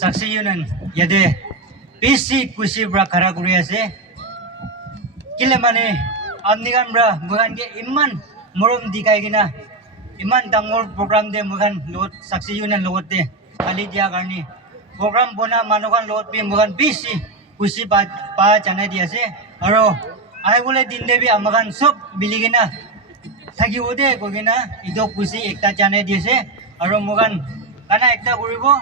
saksi yunan yade PC kusi bra khara kuri ase kile mane amnigan bra mugan ge iman morom dikai gina iman dangor program de mugan lot saksi yunan lot de kali dia karni program bona manugan lot bi mugan PC kusi pa jana dia ase aro ai bole din de bi amagan sob biligina thagi ode kogina ido kusi ekta jana dia ase aro mugan kana ekta kuribo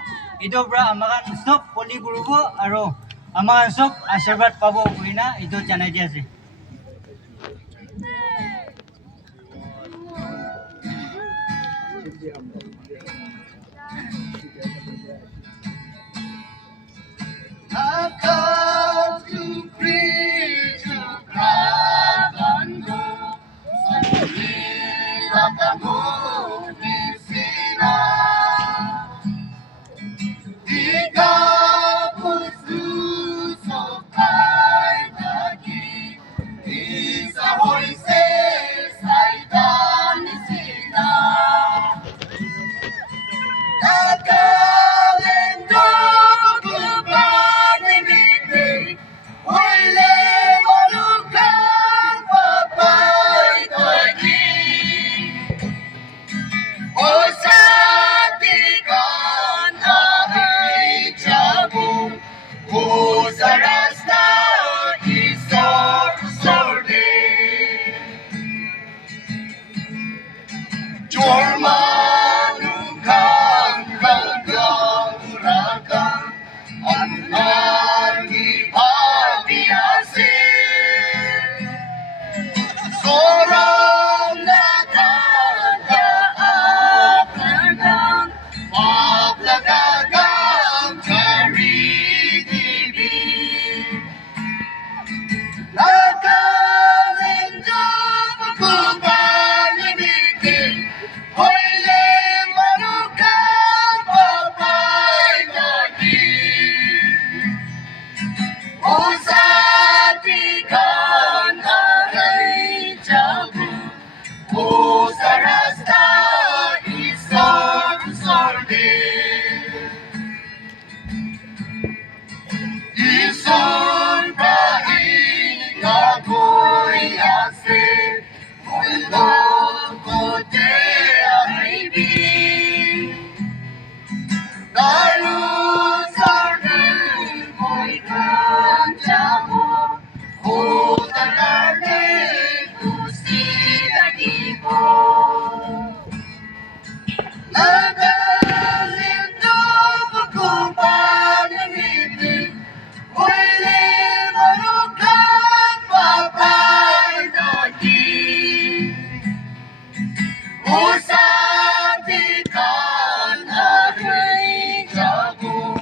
ido bra amagan sob poli kuribo aro amagan sob ashirwad pabo kuina ido jana dia ase I've come to preach to grab and go. So feel like the moon is enough. The gospel's news of kind again. These are voices I done enough. The calendar goodbye me. Wale walukan papay lagi. O satikan ay jabu. O sarasta isor sorde. Jormanukan kagam urakan anari pabiase sorang natanda akanang paglagagang karitibi nakalendo magkubalimitin Hoyle manukan papay lagi Usatikan aray jabu Usarasta isor sorde Isor baing agoy ase Ulong kote aibi Darul sarden koy kanjamo Hutan arde kusi dagibo Nagalindo magkumpal ng ibig Uli manukan papay lagi Usatikan aray jago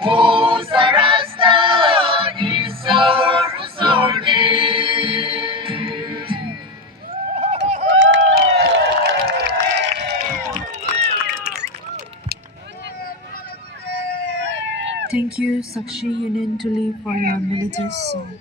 Usarasta isor sordi Thank you, Sakshi Yunin Tuli, for your melodious song.